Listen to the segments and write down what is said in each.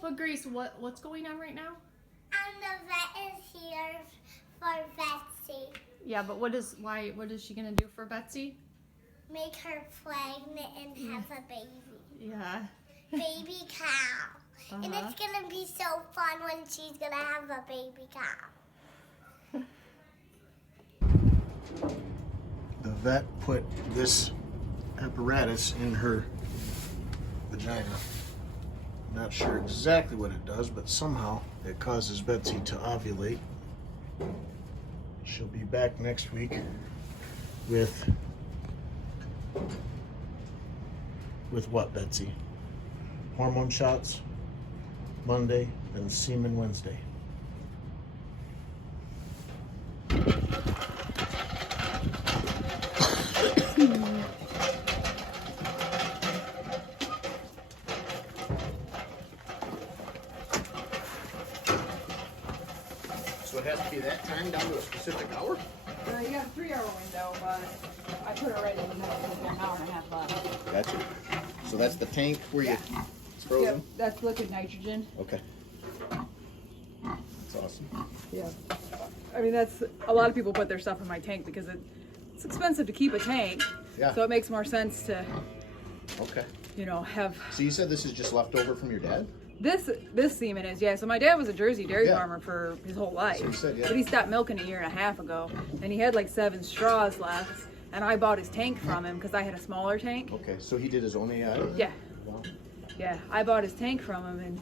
But Grace, what's going on right now? The vet is here for Betsy. Yeah, but what is she gonna do for Betsy? Make her pregnant and have a baby. Yeah. Baby cow. And it's gonna be so fun when she's gonna have a baby cow. The vet put this apparatus in her vagina. Not sure exactly what it does, but somehow it causes Betsy to ovulate. She'll be back next week with what, Betsy? Hormone shots Monday, then semen Wednesday. So it has to be that time down to a specific hour? You have a 3-hour window, but I put it right in the middle because there's an hour and a half left. Gotcha. So that's the tank where it's frozen? Yep, that's liquid nitrogen. Okay. That's awesome. Yeah. I mean, that's a lot of people put their stuff in my tank because it's expensive to keep a tank. Yeah. So it makes more sense to, Okay. have. So you said this is just left over from your dad? This semen is, yeah. So my dad was a Jersey dairy Yeah. farmer for his whole life. So you said, yeah. But he stopped milking a year and a half ago. And he had like 7 straws left. And I bought his tank from him because I had a smaller tank. Okay, so he did his own AI? Yeah. Wow. Yeah, I bought his tank from him, and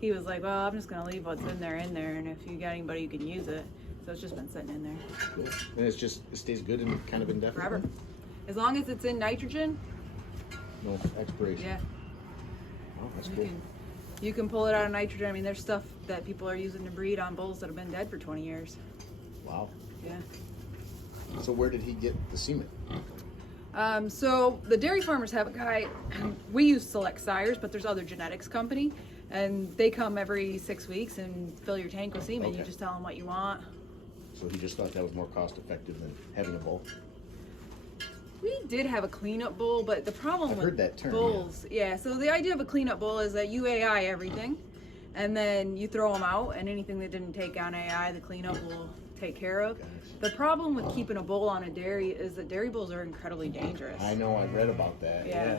he was like, well, I'm just going to leave what's in there, and if you got anybody who can use it. So it's just been sitting in there. Cool. And it stays good and kind of indefinite? Forever. As long as it's in nitrogen. No expiration? Yeah. Wow, that's cool. You can pull it out of nitrogen. I mean, there's stuff that people are using to breed on bulls that have been dead for 20 years. Wow. Yeah. So where did he get the semen? So the dairy farmers have a guy, we use Select Sires, but there's other genetics company, and they come every 6 weeks and fill your tank with semen. Okay. You just tell them what you want. So he just thought that was more cost effective than having a bull? We did have a cleanup bull, but the problem I've with heard that term, bulls, yeah. So the idea of a cleanup bull is that you AI everything, and then you throw them out, and anything that didn't take on AI, the cleanup will take care of. Gotcha. The problem with keeping a bull on a dairy is that dairy bulls are incredibly dangerous. I know, I've read about that. Yeah.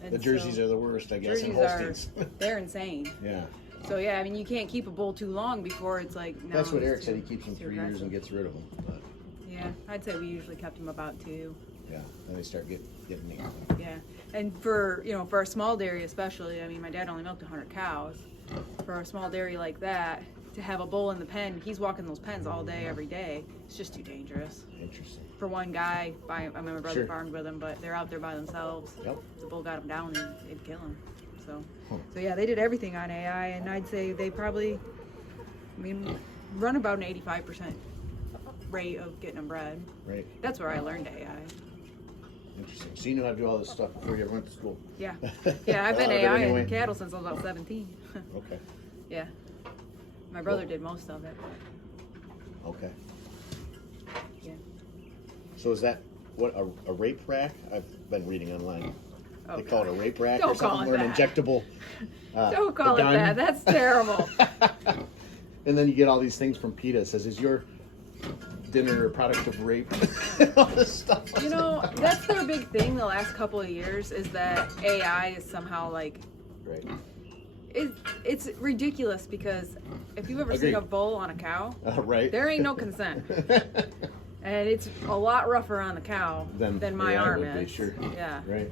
The And Jerseys so- are the worst, I guess, in Jerseys Holsteins. they're insane. Yeah. So yeah, I mean, you can't keep a bull too long before it's like. No, That's what it's Eric said, too- he keeps them too 3 years and aggressive. gets rid of them. But Yeah, I'd say we usually kept them about 2. yeah, then they start getting named. Yeah, and for for a small dairy especially, I mean, my dad only milked 100 cows. For a small dairy like that, to have a bull in the pen, he's walking those pens all day, every day. It's just too dangerous. Interesting. For one guy, my brother Sure. farmed with him, but they're out there by themselves. Yep. The bull got him down and it'd kill him. So, Huh. so yeah, they did everything on AI, and I'd say they probably, run about an 85% rate of getting them bred. Right. That's where I learned AI. Interesting. So you knew how to do all this stuff before you ever went to school? Yeah. Yeah, I've been A lot of it AI anyway. in cattle since I was about 17. Okay. Yeah. My brother did most of it. Okay. Yeah. So is that what a rape rack? I've been reading online. Oh, They call it a rape rack Don't or call something, it or an that. injectable. Don't call it gun. that. That's terrible. And then you get all these things from PETA. It says, "Is your dinner a product of rape?" All this stuff. That's their big thing the last couple of years is that AI is somehow like Right. it's ridiculous because if you've ever seen a Agreed. bull on a cow, Right. there ain't no consent. And it's a lot rougher on the cow than my AI arm would be, is. sure. Yeah. Right.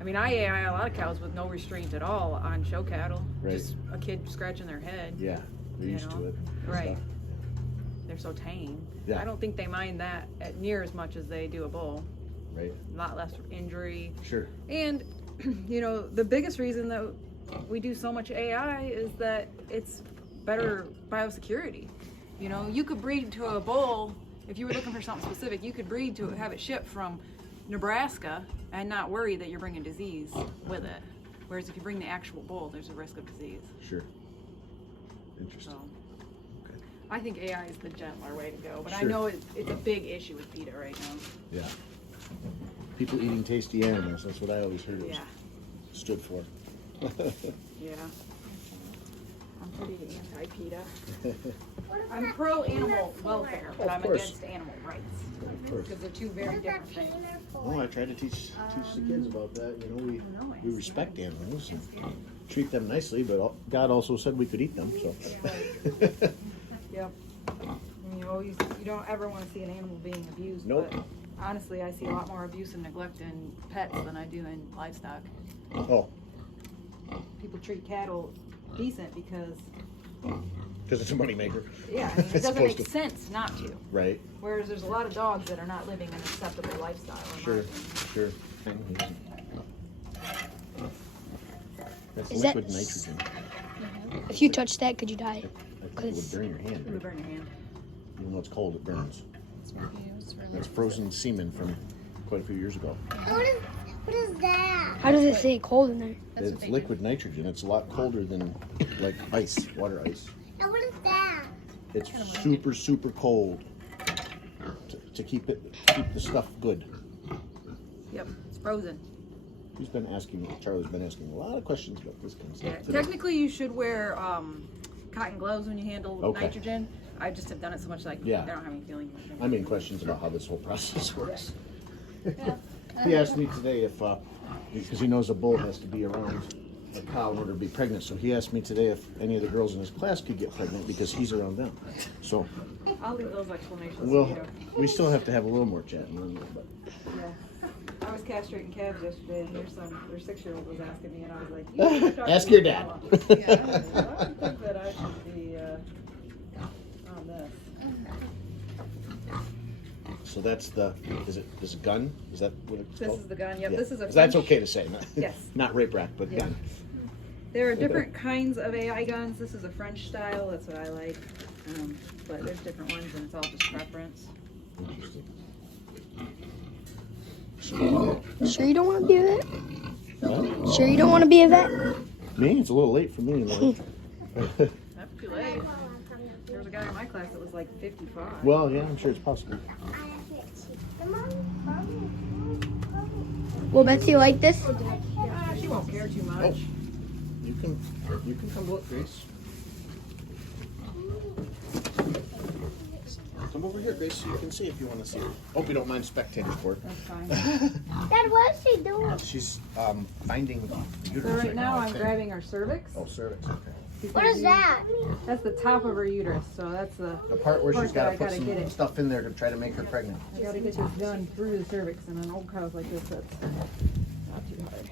I mean, I AI a lot of cows with no restraint at all on show cattle. Right. Just a kid scratching their head. Yeah. They're You used to know? it. and Right. stuff. They're so tame. Yeah. I don't think they mind that at near as much as they do a bull. Right. A lot less injury. Sure. And, the biggest reason that we do so much AI is that it's better biosecurity. You could breed to a bull, if you were looking for something specific, you could breed to have it shipped from Nebraska and not worry that you're bringing disease with it. Whereas if you bring the actual bull, there's a risk of disease. Sure. Interesting. So Okay. I think AI is the gentler way to go, but I Sure. know it's a big issue with PETA right now. Yeah. People eating tasty animals. That's what I always heard it was Yeah, stood for. yeah. pretty anti-PETA. I'm pro animal welfare, but Of I'm course. against animal rights Of course. because they're two very different things. Well, I try to teach the kids about that. You know, we respect animals and treat them nicely, but God also said we could eat them. So. Yep. And you don't ever want to see an animal being abused. Nope. But honestly, I see a lot more abuse and neglect in pets than I do in livestock. Oh, People treat cattle decent because, because it's a moneymaker. yeah, I mean, it It's doesn't supposed make to. sense not to. Right. Whereas there's a lot of dogs that are not living an acceptable lifestyle. in my Sure. opinion. Sure. That's Is that liquid nitrogen. If you touch that, could you die? I think it would burn your It would hand. burn your hand. Even though it's cold, it burns. It's what we use for That's frozen semen from quite a few years ago. What is that? How does it say cold in there? That's what It's they do. liquid nitrogen. It's a lot colder than like ice, water ice. And what is that? It's Kinda like super, super cold to keep the stuff good. Yep, it's frozen. Charlie's been asking a lot of questions about this kind of Yeah, stuff today. technically you should wear cotton gloves when you handle Okay. nitrogen. I just have done it so much like Yeah. I don't have any feeling. I'm in questions about how this whole process works. Yeah. He asked me today if, because he knows a bull has to be around a cow in order to be pregnant, so he asked me today if any of the girls in his class could get pregnant because he's around them. So I'll leave those explanations to we'll, you. we still have to have a little more chat. But Yeah. I was castrating calves yesterday, and their 6-year-old was asking me, and I was like, "You should talk Ask to your your dad. mama." Yeah, I don't think that I should be on this. so that's this gun? Is that what it's This called? is the gun. Yep, Yeah. this is a. 'Cause that's French- okay to say. Not, Yes. not rape rack, but Yeah. gun. There are different kinds of AI guns. This is a French style. That's what I like. But there's different ones, and it's all just preference. Interesting. Sure you don't want to be a vet? Huh? Sure you don't want to be a vet? Me? It's a little late for me. Though. Not too late. There was a guy in my class that was like 55. Well, yeah, I'm sure it's possible. Will Betsy like this? She won't care too much. You can come look, Grace. Come over here, Grace, so you can see if you want to see it. Hope you don't mind spectating for it. That's fine. Dad, what is she doing? She's finding So uterus right now I I'm think. grabbing her cervix. Oh, cervix. Okay. What is that? That's the top of her uterus. So that's the. The part where Part she's got that to I put gotta some get it. stuff in there to try to make her pregnant. I gotta get this done through the cervix, and on old cows like this, that's not too hard.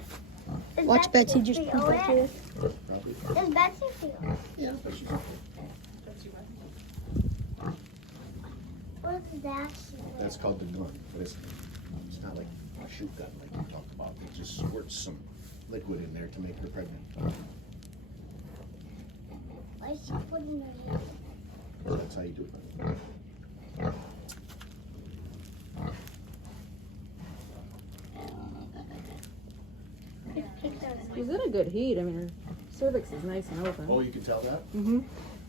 Is Watch Betsy just feel poop it? into it. Does Betsy feel it? Yeah, but she's What is that? That's called the gun, but it's not like a shoot gun like we talked about. It just squirts some liquid in there to make her pregnant. Why is she putting her hand? So that's how you do it. She's in a good heat. I mean, her cervix is nice and open. Oh, you can tell that?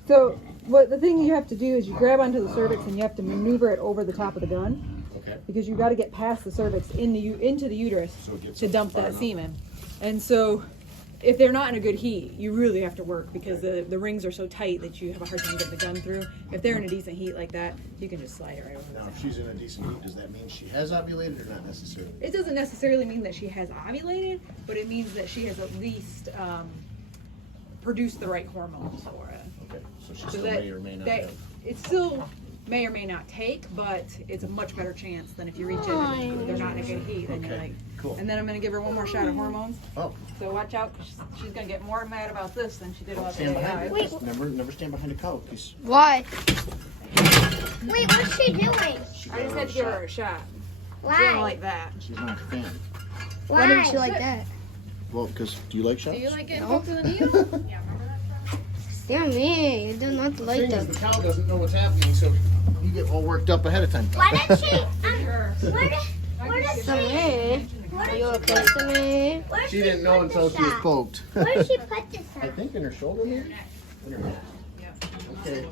So, the thing you have to do is you grab onto the cervix and you have to maneuver it over the top of the gun Okay. because you got to get past the cervix into the uterus So it gets to dump far that enough. semen. And so, if they're not in a good heat, you really have to work because the rings are so tight that you have a hard time getting the gun through. If they're in a decent heat like that, you can just slide it right over the Now, center. if she's in a decent heat, does that mean she has ovulated or not necessarily? It doesn't necessarily mean that she has ovulated, but it means that she has at least produced the right hormones for it. Okay, so she So still that, may or may not that have. it still may or may not take, but it's a much better chance than if you reach in and they're not in a good heat. Then you're Okay, like, cool. and then I'm gonna give her one more shot of hormones. Oh, So watch out, 'cause she's gonna get more mad about this than she did about the stand behind AI. it. Just never stand behind a cow. 'Cause Why? Wait, what's she doing? she I got just a had to give shot. her a shot. Why? She don't like that. She's not a fan. Why didn't she like that? Well, because do you like shots? Do you like it? No. Go to the needle? Damn me, I do not The like thing is, them. the cow doesn't know what's happening, so you get all worked up ahead of time. Why did she? Where did Sammy, are you okay, Sammy? Where She didn't know until she was poked. Where did she put this I at? think in her shoulder, maybe? In her neck. Yep. Okay.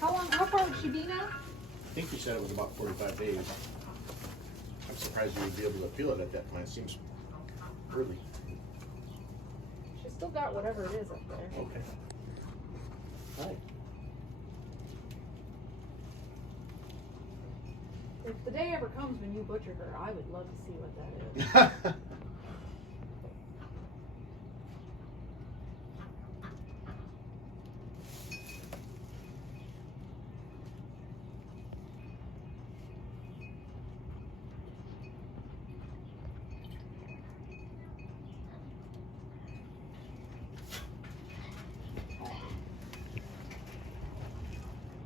How far would she be now? I think you said it was about 45 days. I'm surprised you would be able to feel it at that point. It seems early. still got whatever it is up there. Okay. Hi. If the day ever comes when you butcher her, I would love to see what that is.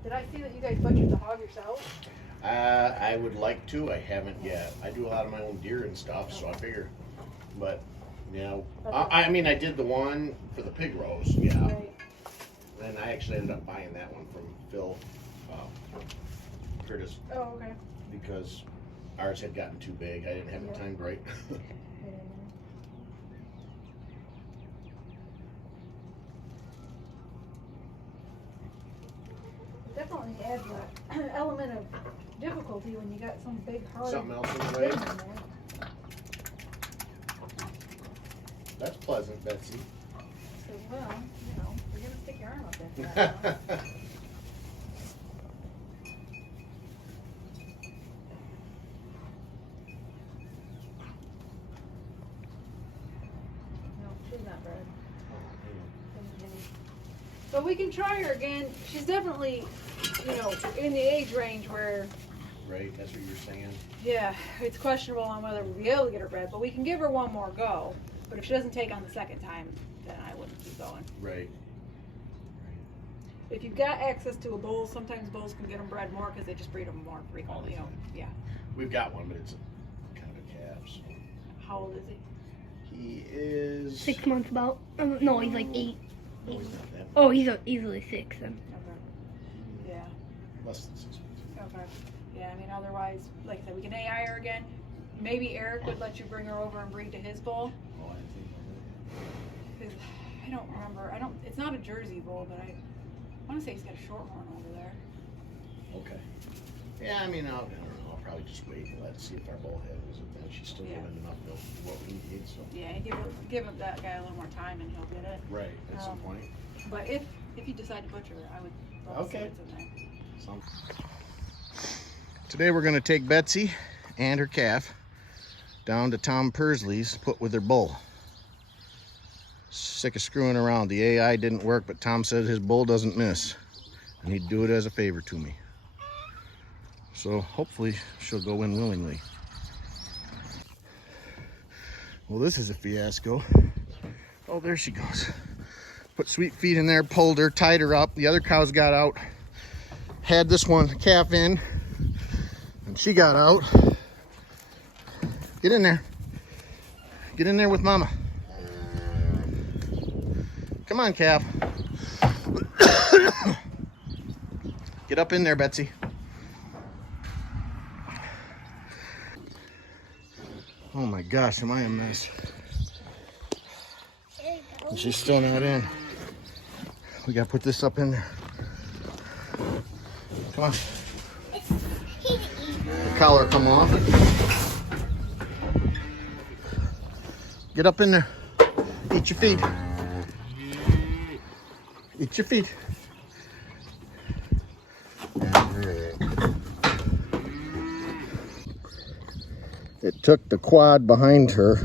Did I see that you guys butchered the hog yourself? I would like to. I haven't yet. I do a lot of my own deer and stuff, so I figure. But, you know, I mean, I did the one for the pig roast, yeah. Right. Then I actually ended up buying that one from Phil Curtis Oh, okay. because ours had gotten too big. I didn't have it timed right. Definitely adds that element of difficulty when you got some big hard Something else in the thing way. in there. That's pleasant, Betsy. So, well, you know, you're gonna stick your arm up there for that. Huh? No, she's not bred. But we can try her again. She's definitely, you know, in the age range where, Right, that's what you're saying. yeah, it's questionable on whether we'll be able to get her bred. But we can give her one more go. But if she doesn't take on the second time, then I wouldn't keep going. Right. If you've got access to a bull, sometimes bulls can get them bred more because they just breed them more frequently. You know, yeah. We've got one, but it's kind of a calf. So. How old is he? He is 6 months about. No, he's like 8. Oh, he's not that Oh, he's easily 6 then. Okay. Yeah. less than 6 months. Okay. Yeah, I mean, otherwise, like I said, we can AI her again. Maybe Eric would let you bring her over and breed to his bull. Oh, I think. Because I don't remember. It's not a Jersey bull, but I want to say he's got a shorthorn over there. Okay. Yeah, I mean, I don't know. I'll probably just wait and let's see if our bullhead is it. Then she's still giving enough milk for what we need. So. Yeah, give that guy a little more time and he'll get it. Right. At some point. But if you decide to butcher it, I would love to see what's in there. Today we're going to take Betsy and her calf down to Tom Persley's, put with her bull. Sick of screwing around. The AI didn't work, but Tom said his bull doesn't miss, and he'd do it as a favor to me. So hopefully she'll go in willingly. Well, this is a fiasco. Oh, there she goes. Put Sweet Feet in there, pulled her, tied her up. The other cows got out. Had this one calf in, and she got out. Get in there. Get in there with mama. Come on, calf. Get up in there, Betsy. Oh my gosh, am I a mess? And she's still not in. We gotta put this up in there. Come on. The collar come off. Get up in there. Eat your feet. Eat your feet. It took the quad behind her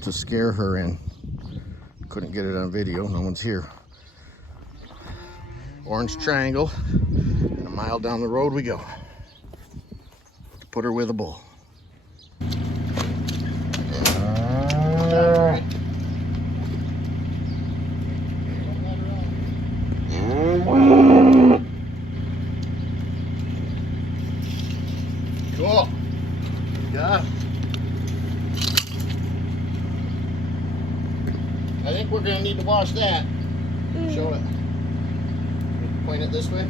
to scare her in. Couldn't get it on video, no one's here. Orange triangle, and a mile down the road we go. To put her with a bull. Cool. Yeah. I think we're going to need to wash that. Show it. Point it this way.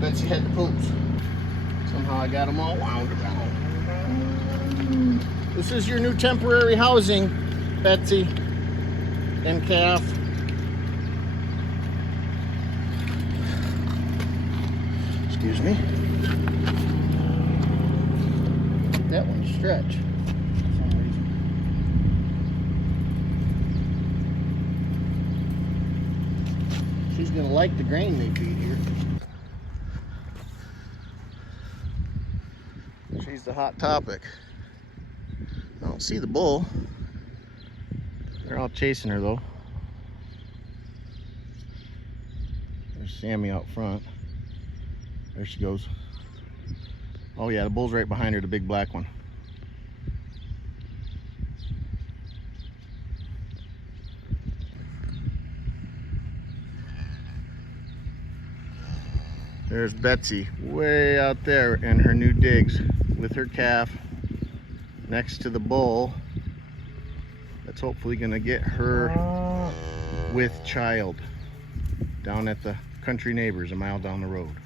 Betsy had the poops. Somehow I got them all wound around. This is your new temporary housing, Betsy and calf. Excuse me. That one stretch. For some reason. She's gonna like the grain they feed here. She's the hot topic. I don't see the bull. They're all chasing her though. There's Sammy out front. There she goes. Oh yeah, the bull's right behind her, the big black one. There's Betsy way out there in her new digs with her calf next to the bull. That's hopefully gonna get her with child down at the Country Neighbors a mile down the road.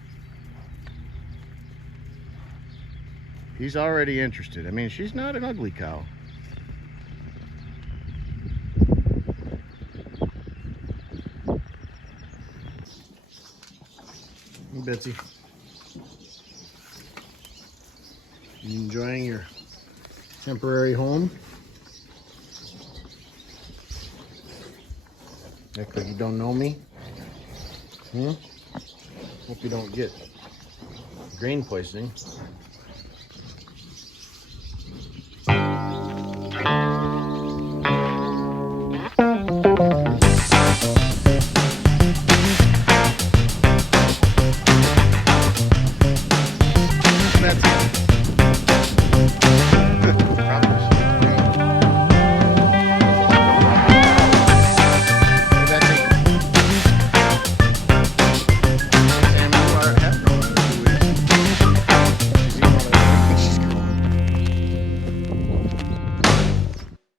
He's already interested. I mean, she's not an ugly cow. Hey, Betsy. You enjoying your temporary home? Yeah, 'cause you don't know me? Hope you don't get grain poisoning.